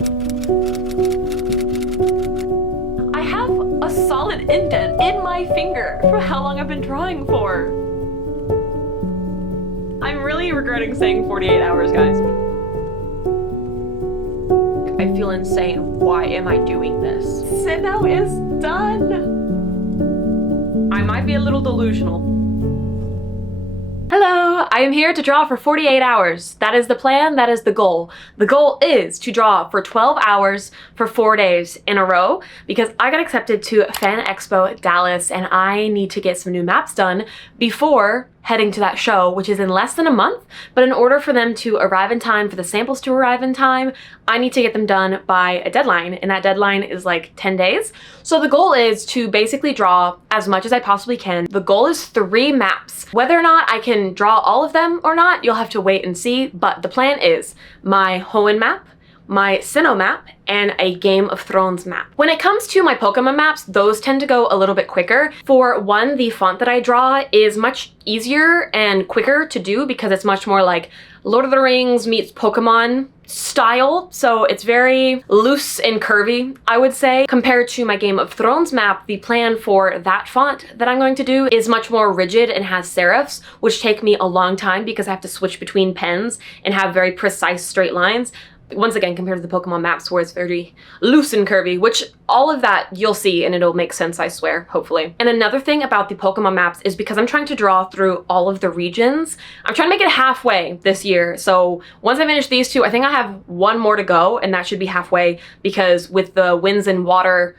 I have a solid indent in my finger for how long I've been drawing for. I'm really regretting saying 48 hours, guys. I feel insane. Why am I doing this? Sinnoh is done. I might be a little delusional. Hello, I am here to draw for 48 hours. That is the plan, that is the goal. The goal is to draw for 12 hours for 4 days in a row because I got accepted to Fan Expo Dallas and I need to get some new maps done before heading to that show, which is in less than a month. But in order for them to arrive in time, for the samples to arrive in time, I need to get them done by a deadline, and that deadline is like 10 days. So the goal is to basically draw as much as I possibly can. The goal is 3 maps. Whether or not I can draw all of them or not, you'll have to wait and see, but the plan is my Hoenn map, my Sinnoh map, and a Game of Thrones map. When it comes to my Pokemon maps, those tend to go a little bit quicker. For one, the font that I draw is much easier and quicker to do because it's much more like Lord of the Rings meets Pokemon style, so it's very loose and curvy, I would say. Compared to my Game of Thrones map, the plan for that font that I'm going to do is much more rigid and has serifs, which take me a long time because I have to switch between pens and have very precise straight lines. Once again, compared to the Pokemon maps where it's very loose and curvy, which all of that you'll see and it'll make sense, I swear, hopefully. And another thing about the Pokemon maps is because I'm trying to draw through all of the regions, I'm trying to make it halfway this year. So once I finish these 2, I think I have 1 more to go and that should be halfway because with the Winds and Water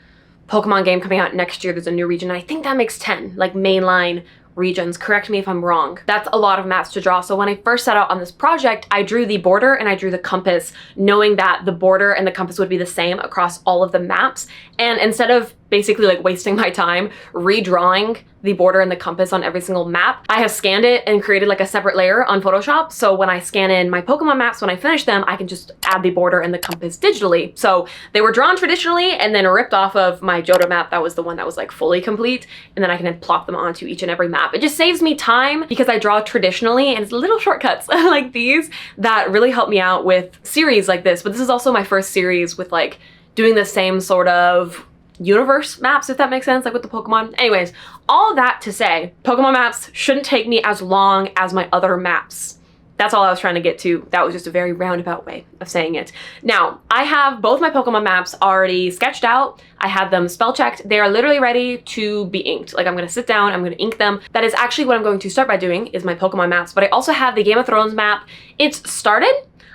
Pokemon game coming out next year, there's a new region. I think that makes 10, like mainline regions. Correct me if I'm wrong. That's a lot of maps to draw. So when I first set out on this project, I drew the border and I drew the compass, knowing that the border and the compass would be the same across all of the maps. And instead of basically like wasting my time redrawing the border and the compass on every single map, I have scanned it and created like a separate layer on Photoshop. So when I scan in my Pokemon maps, when I finish them, I can just add the border and the compass digitally. So they were drawn traditionally and then ripped off of my Johto map. That was the one that was like fully complete. And then I can then plop them onto each and every map. It just saves me time because I draw traditionally and it's little shortcuts like these that really help me out with series like this. But this is also my first series with like doing the same sort of universe maps, if that makes sense, like with the Pokemon. Anyways, all that to say, Pokemon maps shouldn't take me as long as my other maps. That's all I was trying to get to. That was just a very roundabout way of saying it. Now, I have both my Pokemon maps already sketched out. I have them spell checked. They are literally ready to be inked. Like I'm gonna sit down, I'm gonna ink them. That is actually what I'm going to start by doing is my Pokemon maps, but I also have the Game of Thrones map. It's started.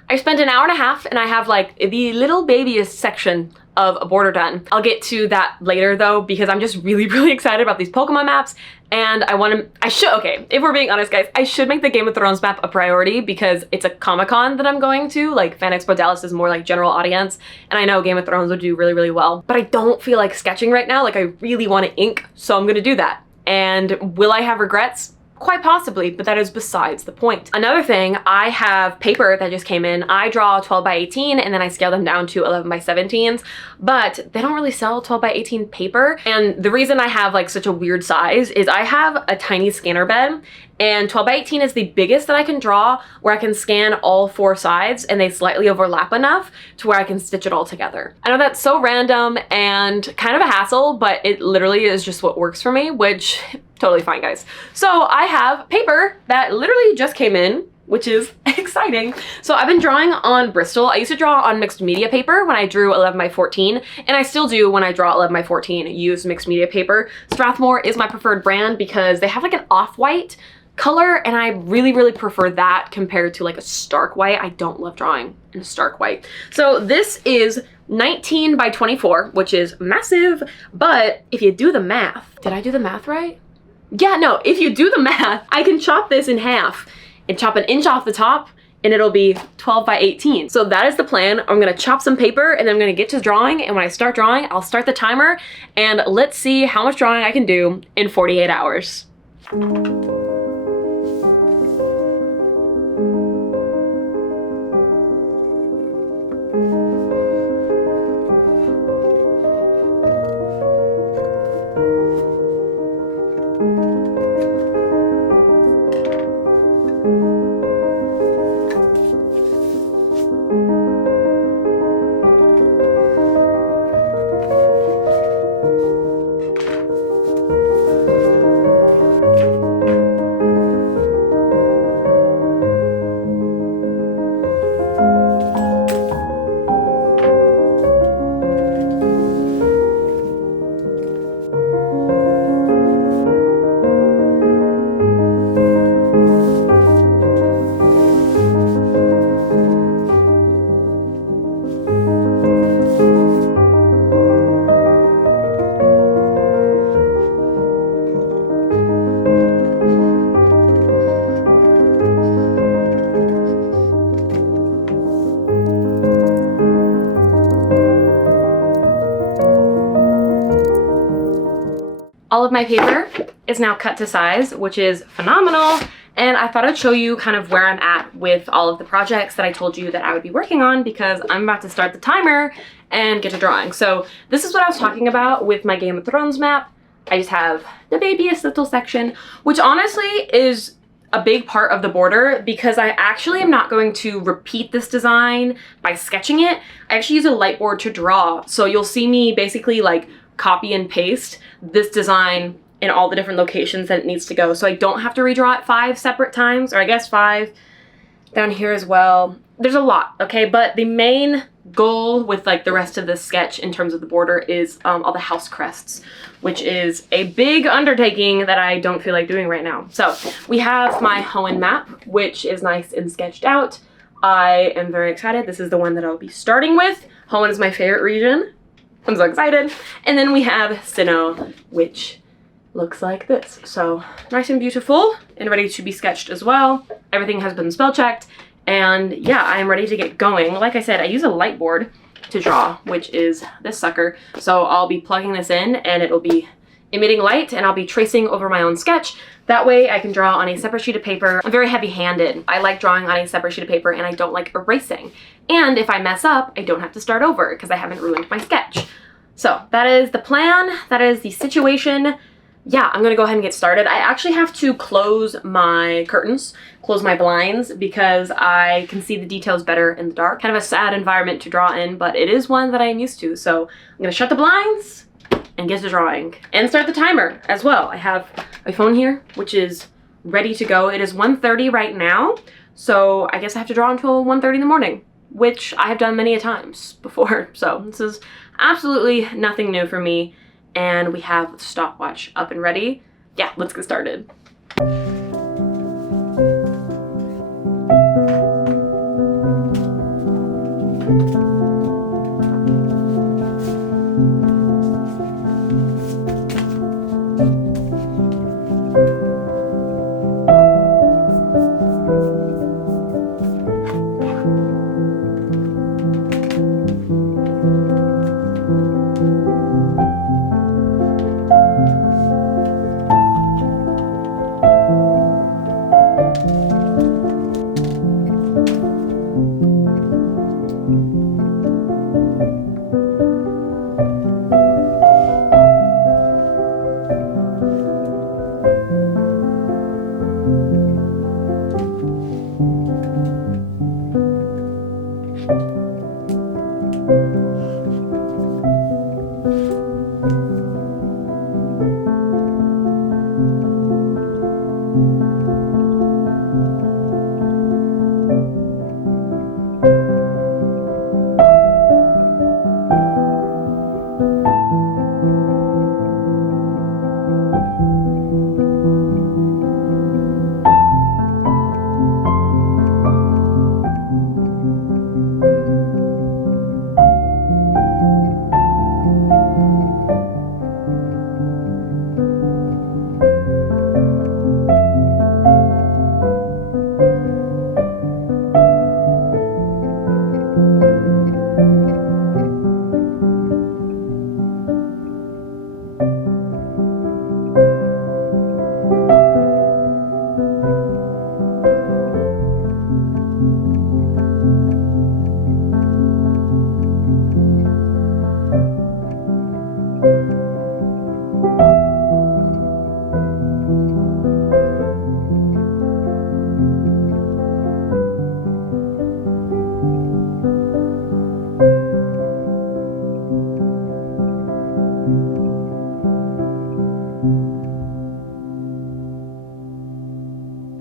I spent an hour and a half and I have like the little babyest section of a border done. I'll get to that later though, because I'm just really excited about these Pokemon maps and okay, if we're being honest guys, I should make the Game of Thrones map a priority because it's a Comic-Con that I'm going to, like Fan Expo Dallas is more like general audience and I know Game of Thrones would do really well, but I don't feel like sketching right now, like I really want to ink, so I'm gonna do that. And will I have regrets? Quite possibly, but that is besides the point. Another thing, I have paper that just came in. I draw 12 by 18 and then I scale them down to 11 by 17s, but they don't really sell 12 by 18 paper. And the reason I have like such a weird size is I have a tiny scanner bed and 12 by 18 is the biggest that I can draw where I can scan all 4 sides and they slightly overlap enough to where I can stitch it all together. I know that's so random and kind of a hassle, but it literally is just what works for me, which totally fine guys. So I have paper that literally just came in, which is exciting. So I've been drawing on Bristol. I used to draw on mixed media paper when I drew 11 by 14, and I still do when I draw 11 by 14, use mixed media paper. Strathmore is my preferred brand because they have like an off-white color and I really prefer that compared to like a stark white. I don't love drawing in a stark white. So this is 19 by 24, which is massive, but if you do the math, did I do the math right? Yeah, no, if you do the math, I can chop this in half and chop an inch off the top and it'll be 12 by 18. So that is the plan. I'm gonna chop some paper and then I'm gonna get to drawing, and when I start drawing, I'll start the timer and let's see how much drawing I can do in 48 hours. All of my paper is now cut to size, which is phenomenal. And I thought I'd show you kind of where I'm at with all of the projects that I told you that I would be working on, because I'm about to start the timer and get to drawing. So this is what I was talking about with my Game of Thrones map. I just have the babyest little section, which honestly is a big part of the border, because I actually am not going to repeat this design by sketching it. I actually use a light board to draw. So you'll see me basically like copy and paste this design in all the different locations that it needs to go. So I don't have to redraw it 5 separate times, or I guess 5 down here as well. There's a lot, okay? But the main goal with like the rest of this sketch in terms of the border is all the house crests, which is a big undertaking that I don't feel like doing right now. So we have my Hoenn map, which is nice and sketched out. I am very excited. This is the one that I'll be starting with. Hoenn is my favorite region. I'm so excited. And then we have Sinnoh, which looks like this. So nice and beautiful and ready to be sketched as well. Everything has been spell checked, and yeah, I am ready to get going. Like I said, I use a light board to draw, which is this sucker. So I'll be plugging this in and it'll be emitting light, and I'll be tracing over my own sketch. That way I can draw on a separate sheet of paper. I'm very heavy-handed. I like drawing on a separate sheet of paper, and I don't like erasing. And if I mess up, I don't have to start over because I haven't ruined my sketch. So that is the plan. That is the situation. Yeah, I'm gonna go ahead and get started. I actually have to close my curtains, close my blinds, because I can see the details better in the dark. Kind of a sad environment to draw in, but it is one that I am used to. So I'm gonna shut the blinds and get to drawing and start the timer as well. I have my phone here, which is ready to go. It is 1:30 right now, so I guess I have to draw until 1:30 in the morning, which I have done many a times before. So this is absolutely nothing new for me. And we have the stopwatch up and ready. Yeah, let's get started.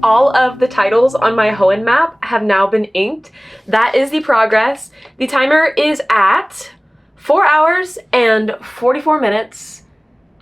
All of the titles on my Hoenn map have now been inked. That is the progress. The timer is at 4 hours and 44 minutes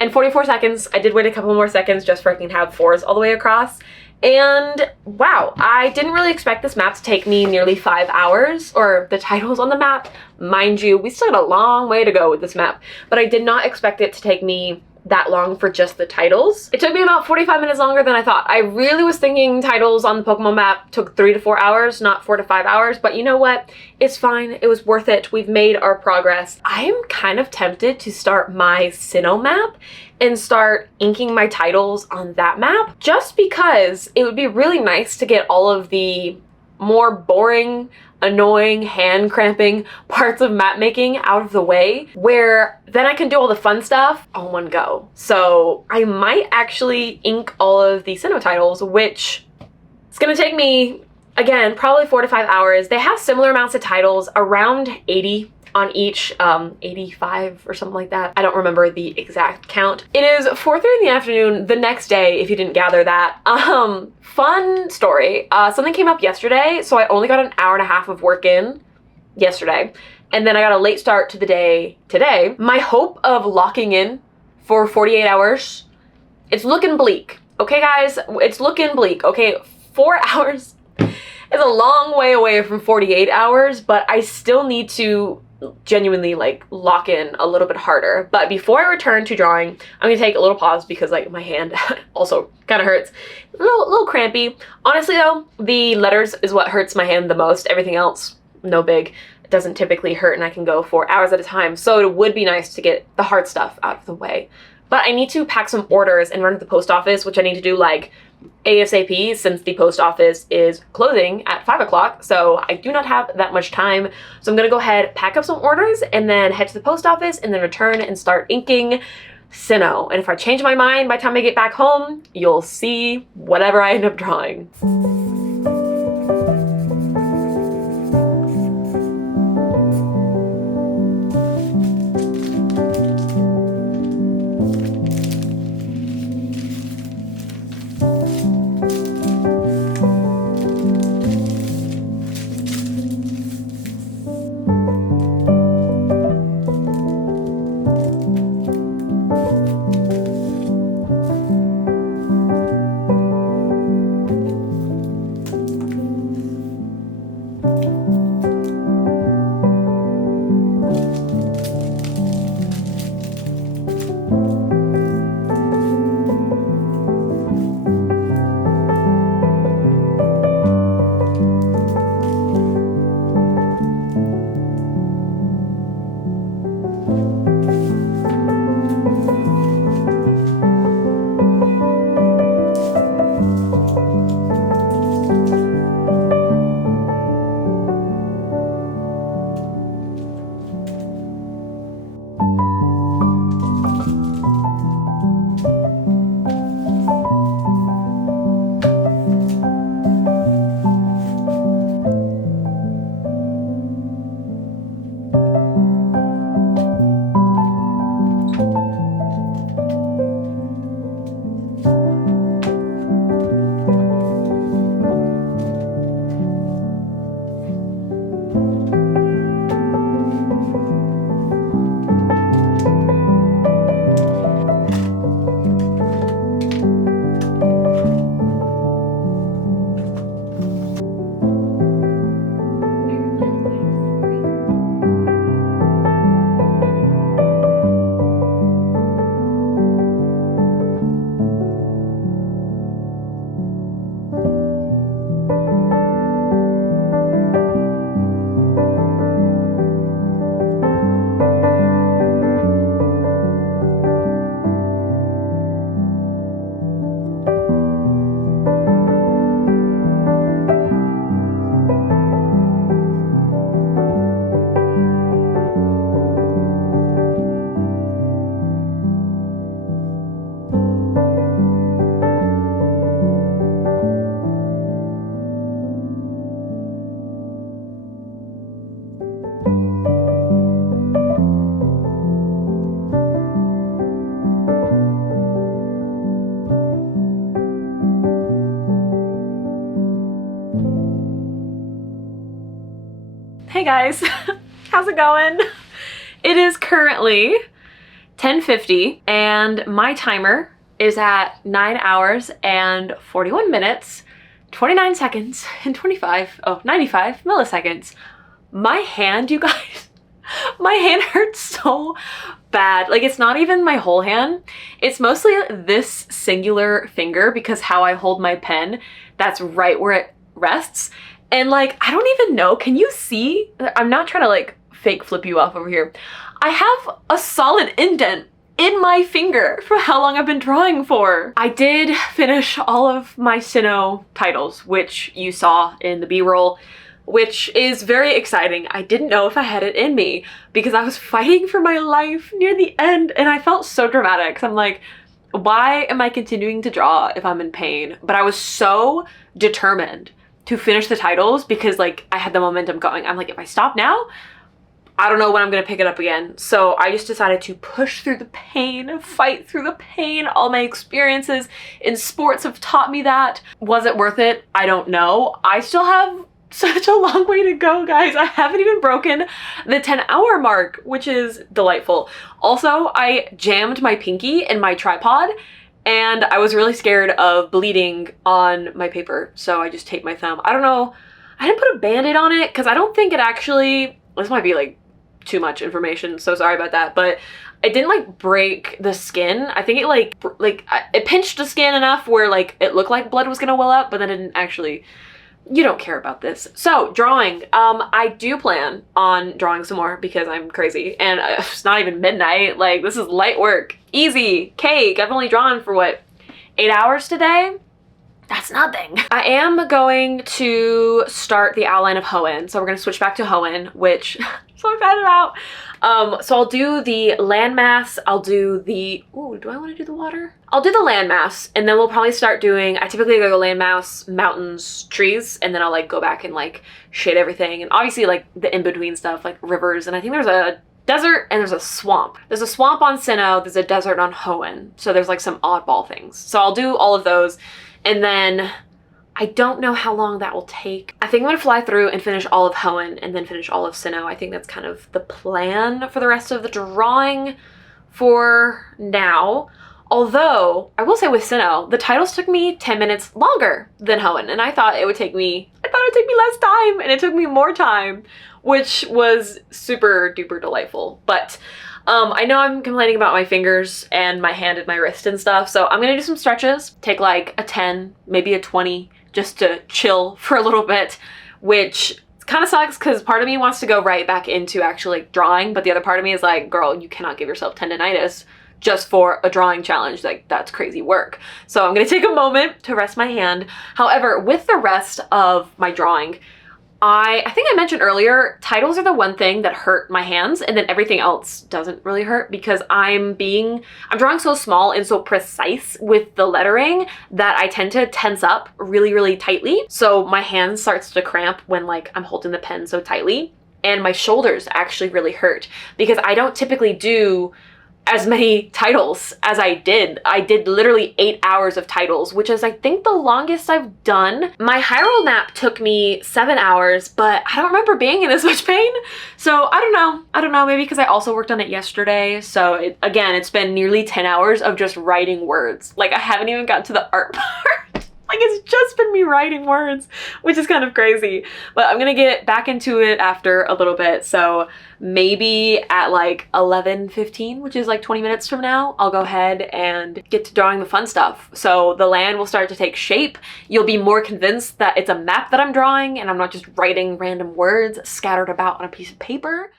and 44 seconds. I did wait a couple more seconds just so I can have 4s all the way across. And wow, I didn't really expect this map to take me nearly 5 hours, or the titles on the map. Mind you, we still got a long way to go with this map, but I did not expect it to take me that long for just the titles. It took me about 45 minutes longer than I thought. I really was thinking titles on the Pokemon map took 3 to 4 hours, not 4 to 5 hours, but you know what? It's fine. It was worth it. We've made our progress. I am kind of tempted to start my Sinnoh map and start inking my titles on that map, just because it would be really nice to get all of the more boring, annoying, hand cramping parts of map making out of the way, where then I can do all the fun stuff on one go. So I might actually ink all of the Sinnoh titles, which is gonna take me, again, probably 4 to 5 hours. They have similar amounts of titles, around 80 on each, 85 or something like that. I don't remember the exact count. It is 4:30 in the afternoon the next day, if you didn't gather that. Fun story. Something came up yesterday, so I only got an hour and a half of work in yesterday, and then I got a late start to the day today. My hope of locking in for 48 hours, it's looking bleak. Okay, guys, it's looking bleak. Okay, 4 hours is a long way away from 48 hours, but I still need to genuinely like lock in a little bit harder. But before I return to drawing, I'm gonna take a little pause because like my hand also kind of hurts, a little crampy. Honestly though, the letters is what hurts my hand the most. Everything else, no big. It doesn't typically hurt, and I can go for hours at a time, so it would be nice to get the hard stuff out of the way. But I need to pack some orders and run to the post office, which I need to do like ASAP, since the post office is closing at 5 o'clock, so I do not have that much time. So I'm gonna go ahead, pack up some orders, and then head to the post office, and then return and start inking Sinnoh. And if I change my mind by the time I get back home, you'll see whatever I end up drawing. Hey guys, how's it going? It is currently 10:50 and my timer is at 9 hours and 41 minutes, 29 seconds, and 95 milliseconds. My hand, you guys, my hand hurts so bad. Like, it's not even my whole hand. It's mostly this singular finger because how I hold my pen, that's right where it rests. And like, I don't even know, can you see? I'm not trying to like fake flip you off over here. I have a solid indent in my finger for how long I've been drawing for. I did finish all of my Sinnoh titles, which you saw in the B-roll, which is very exciting. I didn't know if I had it in me because I was fighting for my life near the end and I felt so dramatic. So I'm like, why am I continuing to draw if I'm in pain? But I was so determined to finish the titles because like I had the momentum going. I'm like, if I stop now, I don't know when I'm gonna pick it up again. So I just decided to push through the pain, fight through the pain. All my experiences in sports have taught me that. Was it worth it? I don't know. I still have such a long way to go, guys. I haven't even broken the 10-hour mark, which is delightful. Also, I jammed my pinky in my tripod and I was really scared of bleeding on my paper. So I just taped my thumb. I don't know. I didn't put a Band-Aid on it because I don't think it actually, this might be like too much information, so sorry about that, but it didn't like break the skin. I think it it pinched the skin enough where like it looked like blood was gonna well up, but then it didn't actually. You don't care about this. So drawing, I do plan on drawing some more because I'm crazy and it's not even midnight. Like, this is light work, easy, cake. I've only drawn for what, 8 hours today? That's nothing. I am going to start the outline of Hoenn. So we're gonna switch back to Hoenn, which I'm so excited about. So I'll do the landmass, I'll do the, ooh, do I wanna do the water? I'll do the landmass and then we'll probably start doing, I typically go landmass, mountains, trees, and then I'll like go back and like shade everything. And obviously like the in-between stuff, like rivers, and I think there's a desert and there's a swamp. There's a swamp on Sinnoh, there's a desert on Hoenn. So there's like some oddball things. So I'll do all of those. And then I don't know how long that will take. I think I'm gonna fly through and finish all of Hoenn and then finish all of Sinnoh. I think that's kind of the plan for the rest of the drawing for now. Although, I will say with Sinnoh, the titles took me 10 minutes longer than Hoenn, and I thought it would take me less time, and it took me more time, which was super duper delightful. But I know I'm complaining about my fingers and my hand and my wrist and stuff, so I'm gonna do some stretches, take like a 10, maybe a 20, just to chill for a little bit, which kind of sucks because part of me wants to go right back into actually like drawing, but the other part of me is like, girl, you cannot give yourself tendinitis just for a drawing challenge. Like, that's crazy work. So I'm gonna take a moment to rest my hand. However, with the rest of my drawing, I think I mentioned earlier, titles are the one thing that hurt my hands, and then everything else doesn't really hurt because I'm drawing so small and so precise with the lettering that I tend to tense up really, really tightly. So my hand starts to cramp when like I'm holding the pen so tightly, and my shoulders actually really hurt because I don't typically do as many titles as I did. I did literally 8 hours of titles, which is I think the longest I've done. My high roll nap took me 7 hours, but I don't remember being in this much pain. So I don't know, maybe because I also worked on it yesterday. So again, it's been nearly 10 hours of just writing words. Like, I haven't even gotten to the art part. Like, it's just been me writing words, which is kind of crazy. But I'm gonna get back into it after a little bit. So maybe at like 11:15, which is like 20 minutes from now, I'll go ahead and get to drawing the fun stuff. So the land will start to take shape. You'll be more convinced that it's a map that I'm drawing and I'm not just writing random words scattered about on a piece of paper.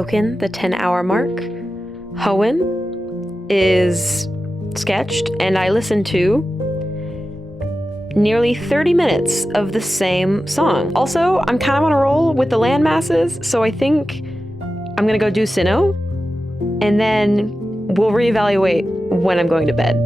broken the 10-hour mark. Hoenn is sketched, and I listened to nearly 30 minutes of the same song. Also, I'm kind of on a roll with the land masses, so I think I'm gonna go do Sinnoh, and then we'll reevaluate when I'm going to bed.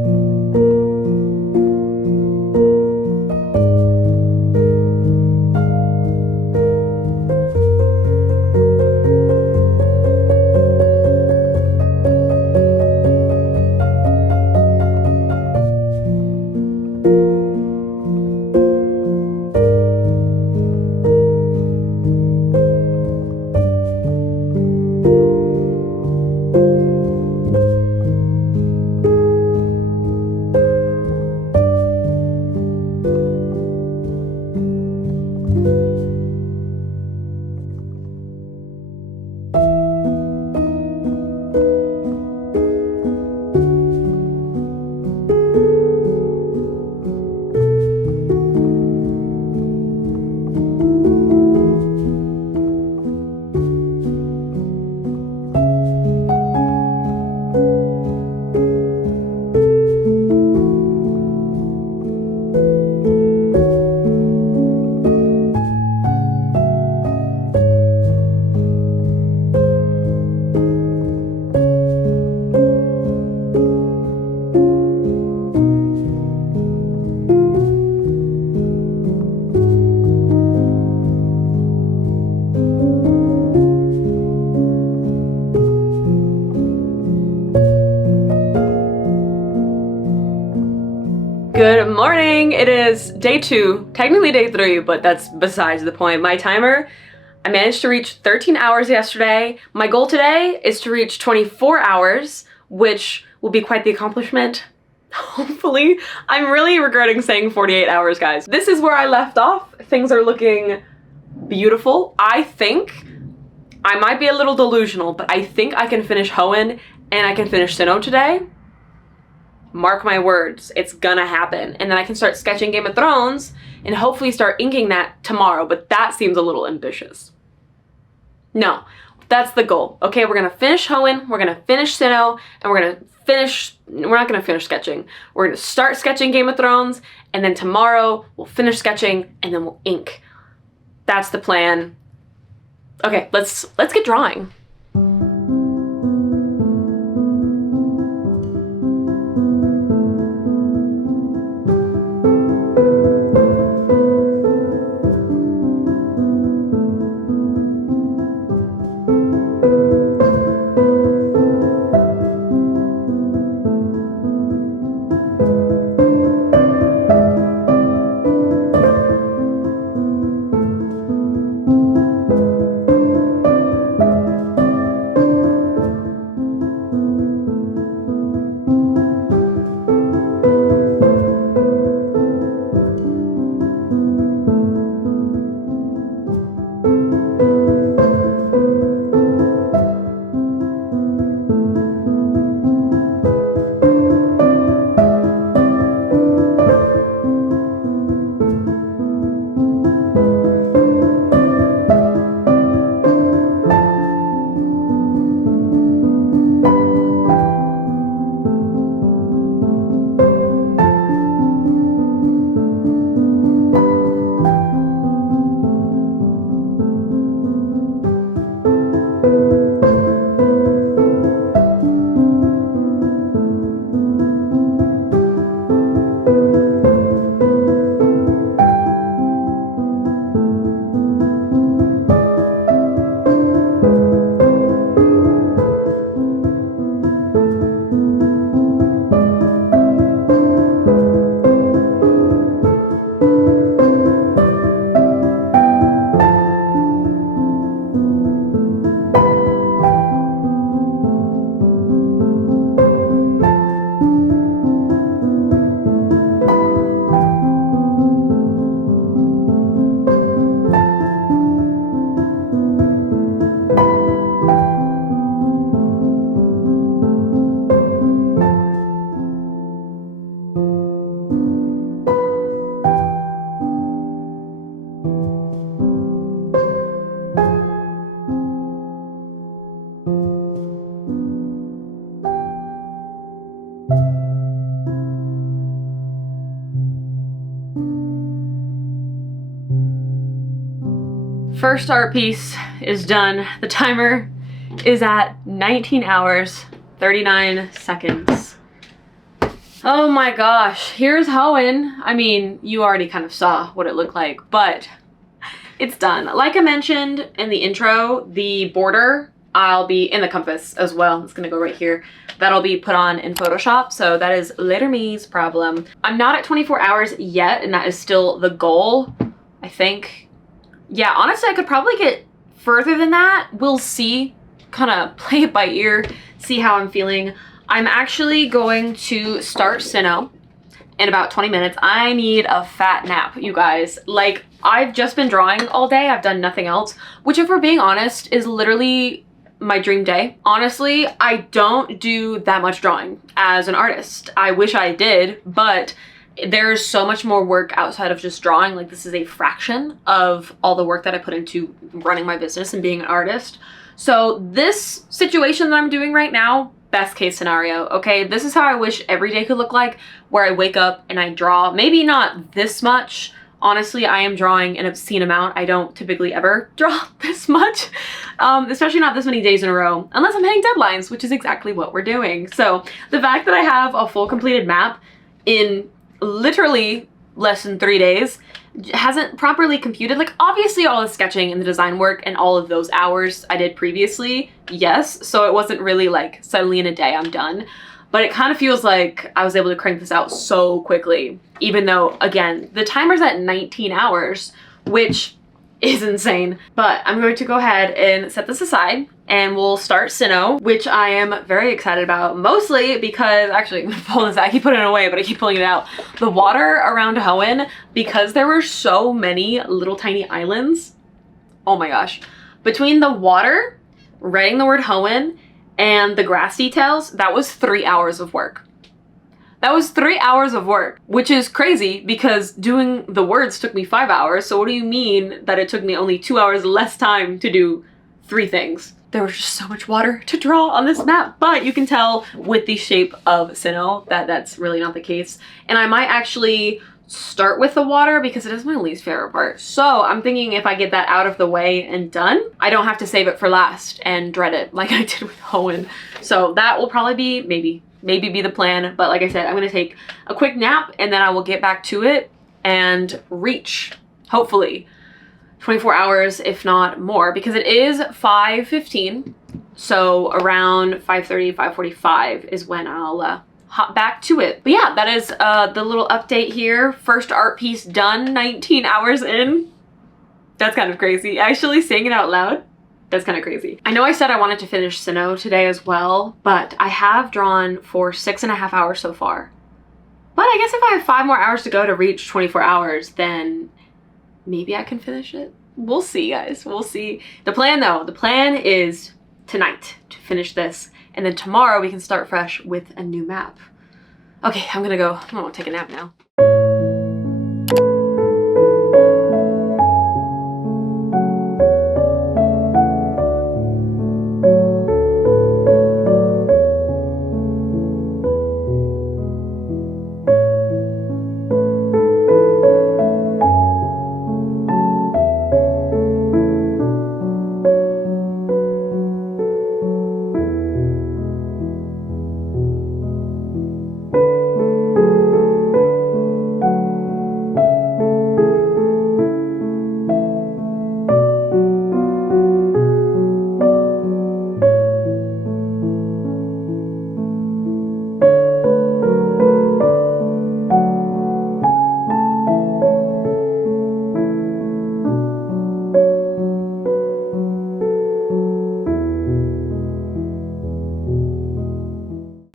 Good morning! It is day 2, technically day 3, but that's besides the point. My timer, I managed to reach 13 hours yesterday. My goal today is to reach 24 hours, which will be quite the accomplishment. Hopefully. I'm really regretting saying 48 hours, guys. This is where I left off. Things are looking beautiful. I think, I might be a little delusional, but I think I can finish Hoenn and I can finish Sinnoh today. Mark my words, it's gonna happen. And then I can start sketching Game of Thrones and hopefully start inking that tomorrow, but that seems a little ambitious. No, that's the goal. Okay, we're gonna finish Hoenn, we're gonna finish Sinnoh, and we're not gonna finish sketching. We're gonna start sketching Game of Thrones, and then tomorrow we'll finish sketching, and then we'll ink. That's the plan. Okay, let's get drawing. First art piece is done. The timer is at 19 hours, 39 seconds. Oh my gosh, here's Hoenn. I mean, you already kind of saw what it looked like, but it's done. Like I mentioned in the intro, the border, I'll be in the compass as well. It's gonna go right here. That'll be put on in Photoshop, so that is later me's problem. I'm not at 24 hours yet, and that is still the goal, I think. Yeah, honestly, I could probably get further than that. We'll see. Kind of play it by ear, see how I'm feeling. I'm actually going to start Sinnoh in about 20 minutes. I need a fat nap, you guys. Like, I've just been drawing all day. I've done nothing else, which, if we're being honest, is literally my dream day. Honestly, I don't do that much drawing as an artist. I wish I did, but there's so much more work outside of just drawing. Like, this is a fraction of all the work that I put into running my business and being an artist. So this situation that I'm doing right now, best case scenario, okay? This is how I wish every day could look like, where I wake up and I draw. Maybe not this much. Honestly, I am drawing an obscene amount. I don't typically ever draw this much, especially not this many days in a row, unless I'm hitting deadlines, which is exactly what we're doing. So the fact that I have a full completed map in literally less than 3 days hasn't properly computed. Like, obviously all the sketching and the design work and all of those hours I did previously, yes, so it wasn't really like suddenly in a day I'm done, but it kind of feels like I was able to crank this out so quickly, even though, again, the timer's at 19 hours, which is insane. But I'm going to go ahead and set this aside and we'll start Sinnoh, which I am very excited about, mostly because, actually, I'm gonna pull this out. I keep putting it away, but I keep pulling it out. The water around Hoenn, because there were so many little tiny islands, oh my gosh. Between the water, writing the word Hoenn, and the grass details, that was 3 hours of work. That was 3 hours of work, which is crazy because doing the words took me 5 hours. So what do you mean that it took me only 2 hours less time to do 3 things? There was just so much water to draw on this map, but you can tell with the shape of Sinnoh that that's really not the case. And I might actually start with the water because it is my least favorite part. So I'm thinking if I get that out of the way and done, I don't have to save it for last and dread it like I did with Hoenn. So that will probably be maybe be the plan. But like I said, I'm gonna take a quick nap and then I will get back to it and reach, hopefully, 24 hours, if not more, because it is 5:15. So around 5:30, 5:45 is when I'll hop back to it. But yeah, that is the little update here. First art piece done, 19 hours in. That's kind of crazy. Actually saying it out loud, that's kind of crazy. I know I said I wanted to finish Sinnoh today as well, but I have drawn for 6.5 hours so far. But I guess if I have 5 more hours to go to reach 24 hours, then maybe I can finish it. We'll see, guys. We'll see. The plan, though, the plan is tonight to finish this, and then tomorrow we can start fresh with a new map. Okay, I'm gonna take a nap now.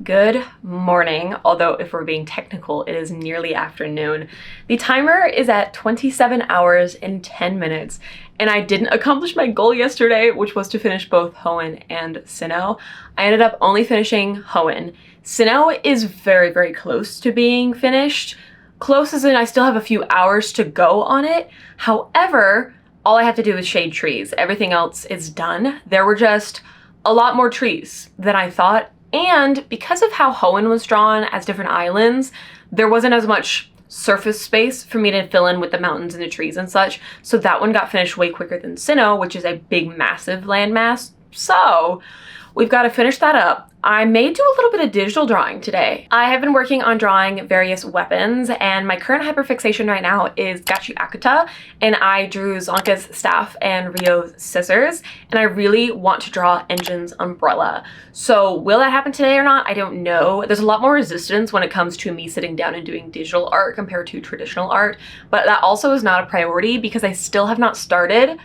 Good morning, although if we're being technical, it is nearly afternoon. The timer is at 27 hours and 10 minutes, and I didn't accomplish my goal yesterday, which was to finish both Hoenn and Sinnoh. I ended up only finishing Hoenn. Sinnoh is very, very close to being finished. Close as in I still have a few hours to go on it. However, all I have to do is shade trees. Everything else is done. There were just a lot more trees than I thought. And because of how Hoenn was drawn as different islands, there wasn't as much surface space for me to fill in with the mountains and the trees and such. So that one got finished way quicker than Sinnoh, which is a big, massive landmass. So we've got to finish that up. I may do a little bit of digital drawing today. I have been working on drawing various weapons, and my current hyperfixation right now is Gachi Akuta, and I drew Zonka's staff and Ryo's scissors, and I really want to draw Enjin's umbrella. So will that happen today or not? I don't know. There's a lot more resistance when it comes to me sitting down and doing digital art compared to traditional art, but that also is not a priority because I still have not started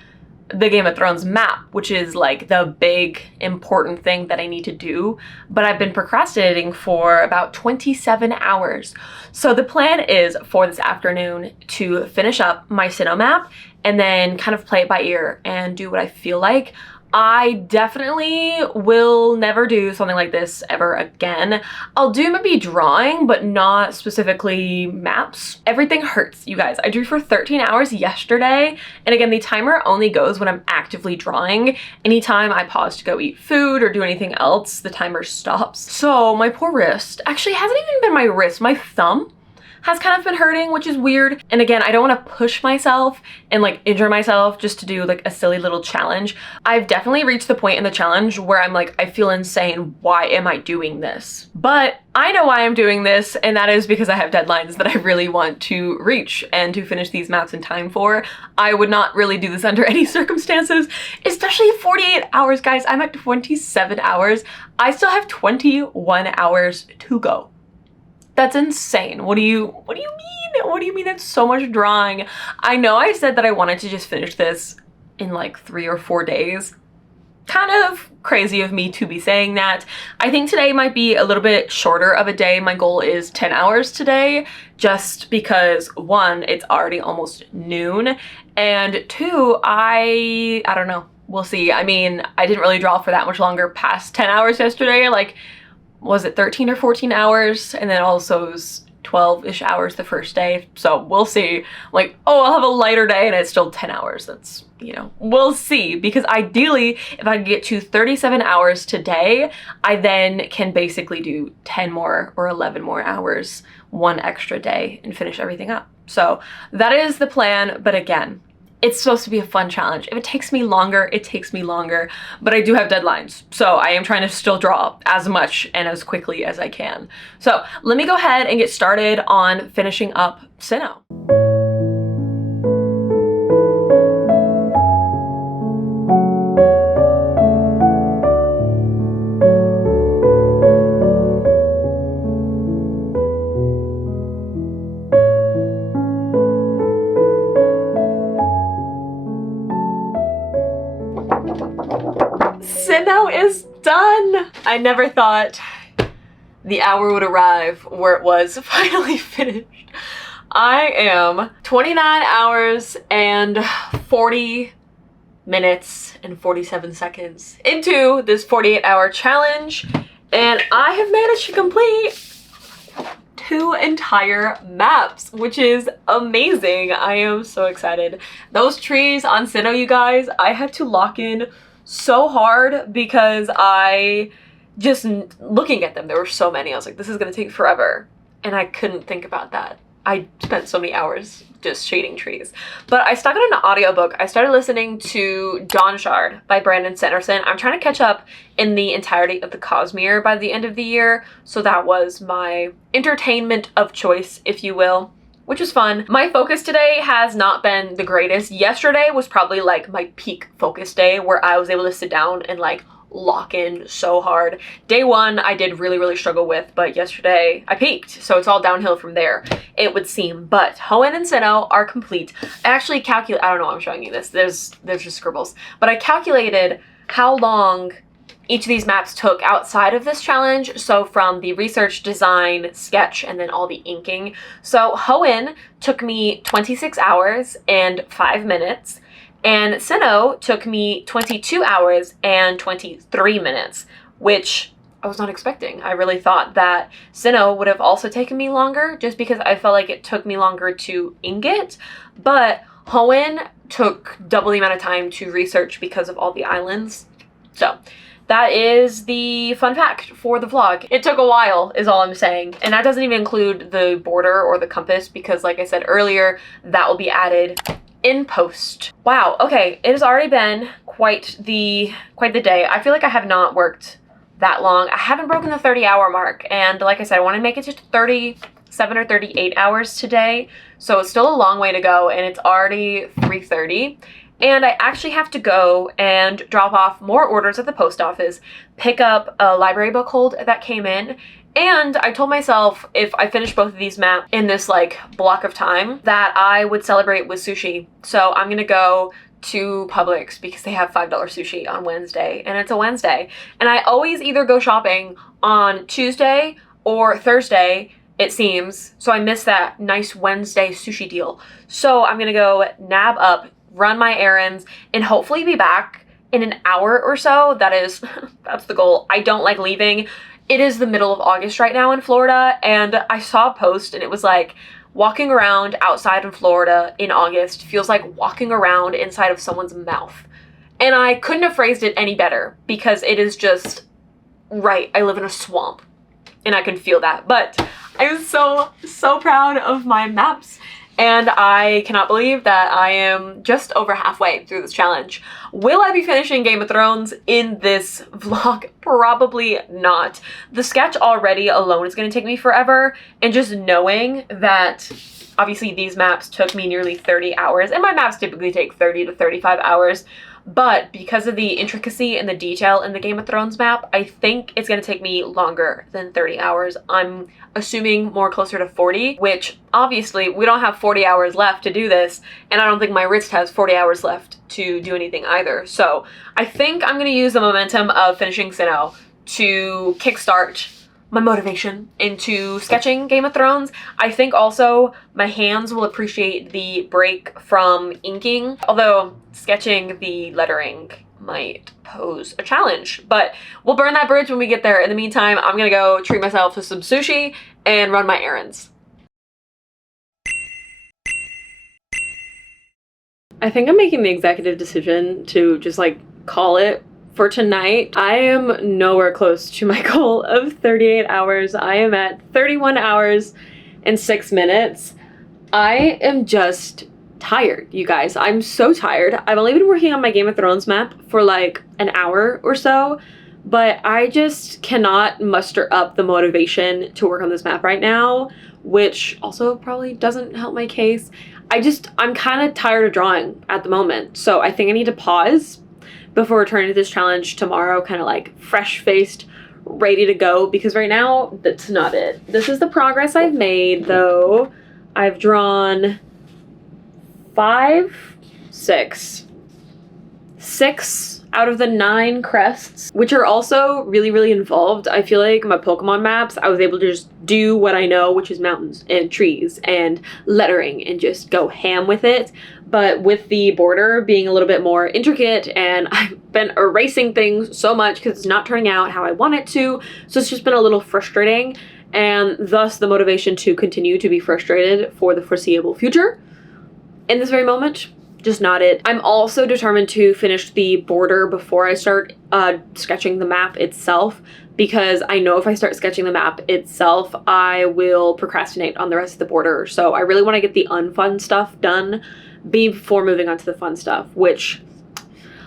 the Game of Thrones map, which is like the big important thing that I need to do, but I've been procrastinating for about 27 hours. So the plan is for this afternoon to finish up my Sinnoh map and then kind of play it by ear and do what I feel like. I definitely will never do something like this ever again. I'll do maybe drawing, but not specifically maps. Everything hurts, you guys. I drew for 13 hours yesterday, and again, the timer only goes when I'm actively drawing. Anytime I pause to go eat food or do anything else, the timer stops. So my poor wrist, actually hasn't even been my wrist, my thumb has kind of been hurting, which is weird. And again, I don't want to push myself and like injure myself just to do like a silly little challenge. I've definitely reached the point in the challenge where I'm like, I feel insane. Why am I doing this? But I know why I'm doing this, and that is because I have deadlines that I really want to reach and to finish these maps in time for. I would not really do this under any circumstances, especially 48 hours, guys. I'm at 27 hours. I still have 21 hours to go. That's insane. What do you mean? What do you mean it's so much drawing? I know I said that I wanted to just finish this in like 3 or 4 days. Kind of crazy of me to be saying that. I think today might be a little bit shorter of a day. My goal is 10 hours today, just because one, it's already almost noon, and two, I don't know. We'll see. I mean, I didn't really draw for that much longer past 10 hours yesterday. Like, was it 13 or 14 hours? And then also it was 12-ish hours the first day. So we'll see. Like, oh, I'll have a lighter day and it's still 10 hours. That's, you know, we'll see. Because ideally, if I can get to 37 hours today, I then can basically do 10 more or 11 more hours, one extra day, and finish everything up. So that is the plan. But again, it's supposed to be a fun challenge. If it takes me longer, it takes me longer, but I do have deadlines. So I am trying to still draw as much and as quickly as I can. So let me go ahead and get started on finishing up Sinnoh. Sinnoh is done! I never thought the hour would arrive where it was finally finished. I am 29 hours and 40 minutes and 47 seconds into this 48-hour challenge, and I have managed to complete 2 entire maps, which is amazing. I am so excited. Those trees on Sinnoh, you guys, I had to lock in so hard because I just, looking at them, there were so many. I was like, this is gonna take forever. And I couldn't think about that. I spent so many hours just shading trees. But I stuck it in an audiobook. I started listening to Dawn Shard by Brandon Sanderson. I'm trying to catch up in the entirety of the Cosmere by the end of the year. So that was my entertainment of choice, if you will, which was fun. My focus today has not been the greatest. Yesterday was probably like my peak focus day where I was able to sit down and like lock in so hard. Day 1 I did really struggle with, but yesterday I peaked. So it's all downhill from there, it would seem. But Hoenn and Sinnoh are complete. I actually calculate, I don't know why I'm showing you this. There's just scribbles. But I calculated how long each of these maps took outside of this challenge. So from the research, design, sketch, and then all the inking. So Hoenn took me 26 hours and 5 minutes. And Sinnoh took me 22 hours and 23 minutes, which I was not expecting. I really thought that Sinnoh would have also taken me longer just because I felt like it took me longer to ink it. But Hoenn took double the amount of time to research because of all the islands. So that is the fun fact for the vlog. It took a while is all I'm saying. And that doesn't even include the border or the compass because like I said earlier, that will be added in post. Wow, okay, it has already been quite the day. I feel like I have not worked that long. I haven't broken the 30-hour mark, and like I said, I want to make it to 37 or 38 hours today, so it's still a long way to go, and it's already 3:30. And I actually have to go and drop off more orders at the post office, pick up a library book hold that came in, and I told myself if I finish both of these maps in this like block of time that I would celebrate with sushi. So I'm gonna go to Publix because they have $5 sushi on Wednesday, and it's a Wednesday. And I always either go shopping on Tuesday or Thursday, it seems, so I missed that nice Wednesday sushi deal. So I'm gonna go nab up, run my errands, and hopefully be back in an hour or so. That's the goal. I don't like leaving. It is the middle of August right now in Florida, and I saw a post and it was like, walking around outside in Florida in August feels like walking around inside of someone's mouth. And I couldn't have phrased it any better because it is just right. I live in a swamp and I can feel that. But I'm so proud of my maps. And I cannot believe that I am just over halfway through this challenge. Will I be finishing Game of Thrones in this vlog? Probably not. The sketch already alone is going to take me forever, and just knowing that obviously these maps took me nearly 30 hours, and my maps typically take 30 to 35 hours, but because of the intricacy and the detail in the Game of Thrones map, I think it's going to take me longer than 30 hours. I'm assuming more closer to 40, which obviously we don't have 40 hours left to do this, and I don't think my wrist has 40 hours left to do anything either. So I think I'm going to use the momentum of finishing Sinnoh to kickstart my motivation into sketching Game of Thrones. I think also my hands will appreciate the break from inking, although sketching the lettering might pose a challenge, but we'll burn that bridge when we get there. In the meantime, I'm gonna go treat myself to some sushi and run my errands. I think I'm making the executive decision to just like call it for tonight. I am nowhere close to my goal of 38 hours. I am at 31 hours and 6 minutes. I am just tired, you guys. I'm so tired. I've only been working on my Game of Thrones map for like an hour or so, but I just cannot muster up the motivation to work on this map right now, which also probably doesn't help my case. I'm kind of tired of drawing at the moment, so I think I need to pause before returning to this challenge tomorrow, kind of like fresh-faced, ready to go, because right now, that's not it. This is the progress I've made, though. I've drawn 6 out of the 9 crests, which are also really involved. I feel like my Pokemon maps, I was able to just do what I know, which is mountains and trees and lettering, and just go ham with it. But with the border being a little bit more intricate, and I've been erasing things so much because it's not turning out how I want it to, so it's just been a little frustrating, and thus the motivation to continue to be frustrated for the foreseeable future. In this very moment, just not it. I'm also determined to finish the border before I start sketching the map itself, because I know if I start sketching the map itself, I will procrastinate on the rest of the border. So I really want to get the unfun stuff done before moving on to the fun stuff, which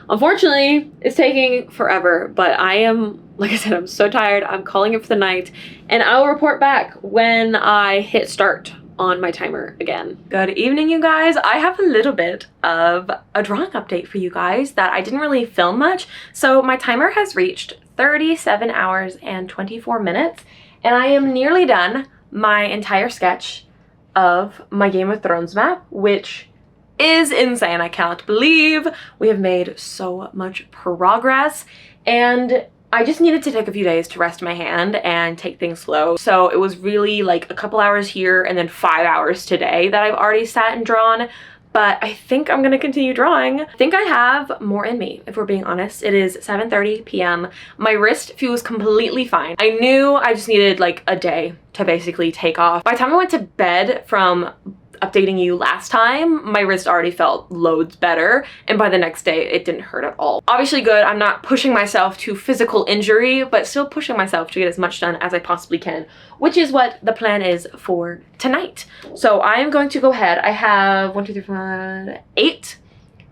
unfortunately is taking forever. But I am, like I said, I'm so tired. I'm calling it for the night, and I'll report back when I hit start on my timer again. Good evening, you guys. I have a little bit of a drawing update for you guys that I didn't really film much. So my timer has reached 37 hours and 24 minutes, and I am nearly done my entire sketch of my Game of Thrones map, which is insane. I cannot believe we have made so much progress, and I just needed to take a few days to rest my hand and take things slow. So it was really like a couple hours here and then 5 hours today that I've already sat and drawn. But I think I'm gonna continue drawing. I think I have more in me, if we're being honest. It is 7:30 p.m. My wrist feels completely fine. I knew I just needed like a day to basically take off. By the time I went to bed from updating you last time, my wrist already felt loads better, and by the next day it didn't hurt at all. Obviously good, I'm not pushing myself to physical injury, but still pushing myself to get as much done as I possibly can, which is what the plan is for tonight. So I am going to go ahead. I have 1, 2, 3, 4, 8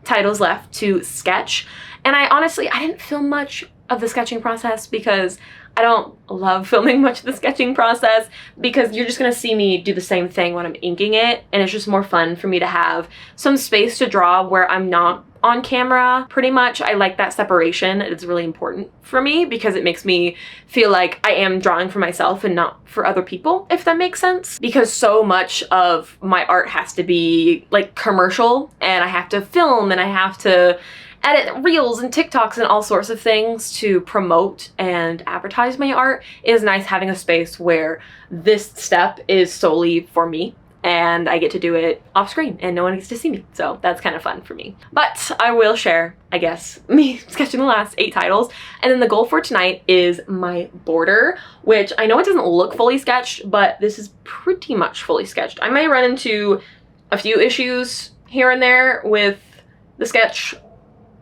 titles left to sketch, and I didn't film much of the sketching process because I don't love filming much of the sketching process, because you're just gonna see me do the same thing when I'm inking it, and it's just more fun for me to have some space to draw where I'm not on camera. Pretty much, I like that separation. It's really important for me because it makes me feel like I am drawing for myself and not for other people, if that makes sense. Because so much of my art has to be like commercial, and I have to film and I have to edit reels and TikToks and all sorts of things to promote and advertise my art. It is nice having a space where this step is solely for me and I get to do it off screen and no one gets to see me. So that's kind of fun for me. But I will share, I guess, me sketching the last 8 titles. And then the goal for tonight is my border, which I know it doesn't look fully sketched, but this is pretty much fully sketched. I may run into a few issues here and there with the sketch,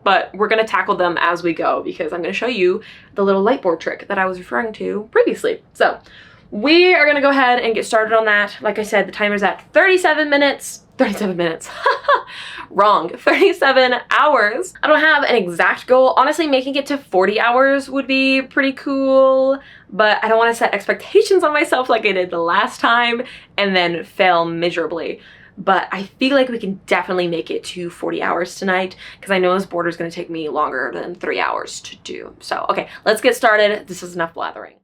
but we're gonna tackle them as we go because I'm gonna show you the little light board trick that I was referring to previously. So we are gonna go ahead and get started on that. Like I said, the timer's at 37 minutes. 37 minutes. Wrong. 37 hours. I don't have an exact goal. Honestly, making it to 40 hours would be pretty cool, but I don't want to set expectations on myself like I did the last time and then fail miserably. But I feel like we can definitely make it to 40 hours tonight because I know this border is going to take me longer than 3 hours to do. So, okay, let's get started. This is enough blathering.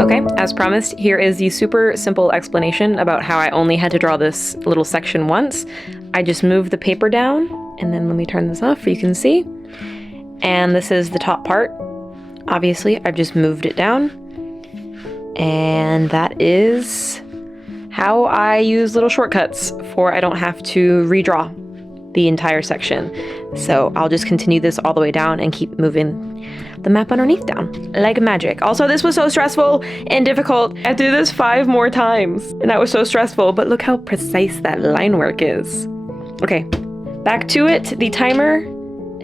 Okay, as promised, here is the super simple explanation about how I only had to draw this little section once. I just moved the paper down, and then let me turn this off so you can see. And this is the top part. Obviously, I've just moved it down. And that is how I use little shortcuts for I don't have to redraw the entire section. So I'll just continue this all the way down and keep moving the map underneath down like magic. Also, this was so stressful and difficult. I had to do this 5 more times and that was so stressful, but look how precise that line work is. Okay, back to it. The timer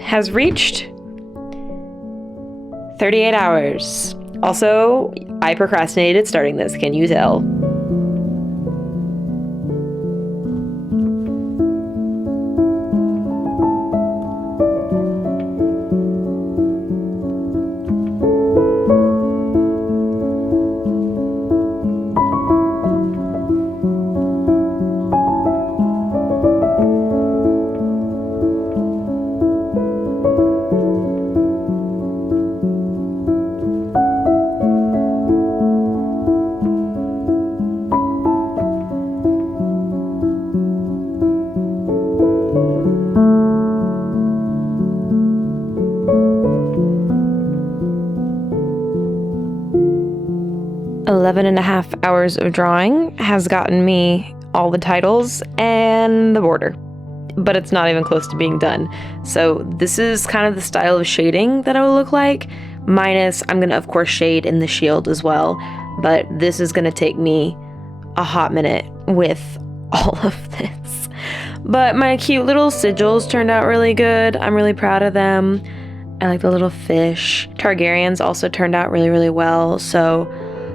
has reached 38 hours. Also, I procrastinated starting this, can you tell? And a half hours of drawing has gotten me all the titles and the border, but it's not even close to being done. So this is kind of the style of shading that it will look like, minus I'm gonna of course shade in the shield as well, but this is gonna take me a hot minute with all of this. But my cute little sigils turned out really good. I'm really proud of them. I like the little fish. Targaryens also turned out really, really well. So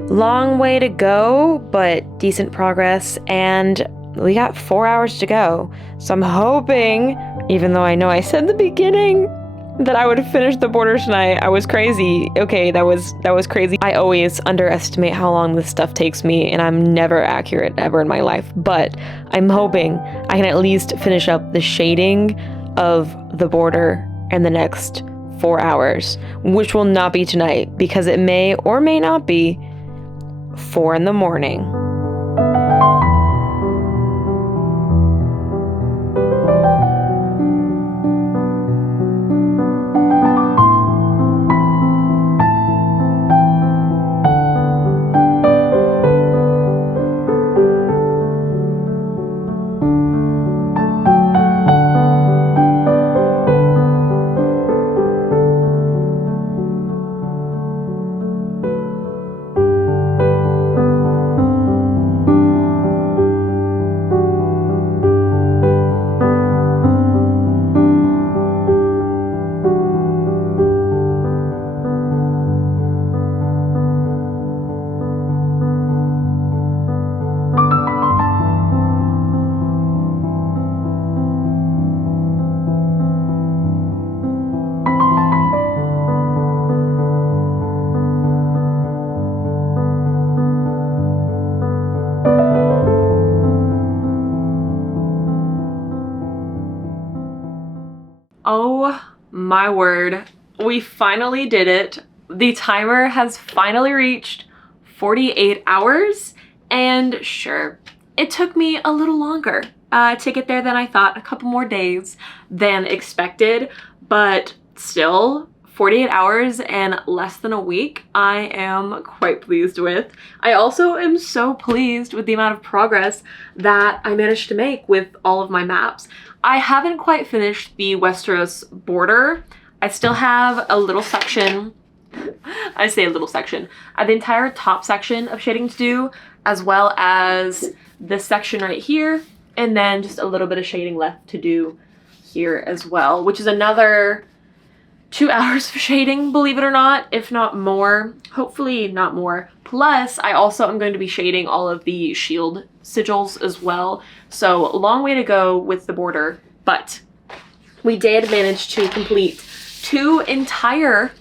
long way to go, but decent progress. And we got 4 hours to go. So I'm hoping, even though I know I said in the beginning that I would finish the border tonight, I was crazy. Okay, that was crazy. I always underestimate how long this stuff takes me, and I'm never accurate ever in my life. But I'm hoping I can at least finish up the shading of the border in the next 4 hours, which will not be tonight because it may or may not be 4 in the morning. Oh my word, we finally did it. The timer has finally reached 48 hours, and sure, it took me a little longer to get there than I thought, a couple more days than expected, but still 48 hours and less than a week I am quite pleased with. I also am so pleased with the amount of progress that I managed to make with all of my maps. I haven't quite finished the Westeros border. I still have a little section, I say a little section, the entire top section of shading to do, as well as this section right here, and then just a little bit of shading left to do here as well, which is another 2 hours of shading, believe it or not, if not more. Hopefully not more. Plus, I also am going to be shading all of the shield sigils as well. So a long way to go with the border, but we did manage to complete 2 entire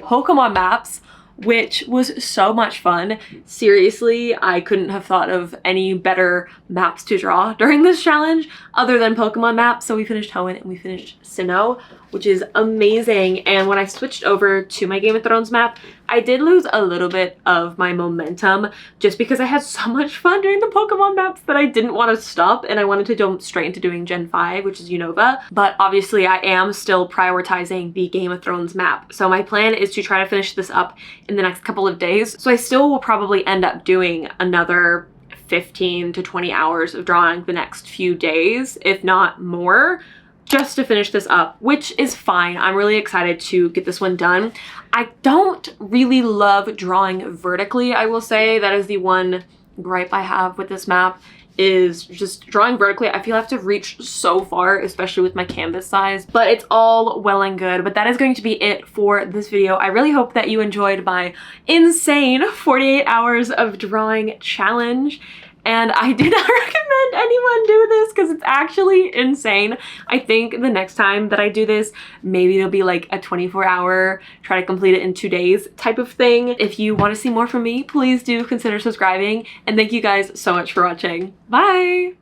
Pokemon maps, which was so much fun. Seriously, I couldn't have thought of any better maps to draw during this challenge other than Pokemon maps. So we finished Hoenn and we finished Sinnoh, which is amazing. And when I switched over to my Game of Thrones map, I did lose a little bit of my momentum just because I had so much fun doing the Pokemon maps that I didn't want to stop, and I wanted to jump straight into doing Gen 5, which is Unova. But obviously I am still prioritizing the Game of Thrones map. So my plan is to try to finish this up in the next couple of days. So I still will probably end up doing another 15 to 20 hours of drawing the next few days, if not more, just to finish this up, which is fine. I'm really excited to get this one done. I don't really love drawing vertically, I will say. That is the one gripe I have with this map, is just drawing vertically. I feel I have to reach so far, especially with my canvas size, but it's all well and good. But that is going to be it for this video. I really hope that you enjoyed my insane 48 hours of drawing challenge. And I do not recommend anyone do this because it's actually insane. I think the next time that I do this, maybe it'll be like a 24-hour, try to complete it in 2 days type of thing. If you want to see more from me, please do consider subscribing. And thank you guys so much for watching. Bye!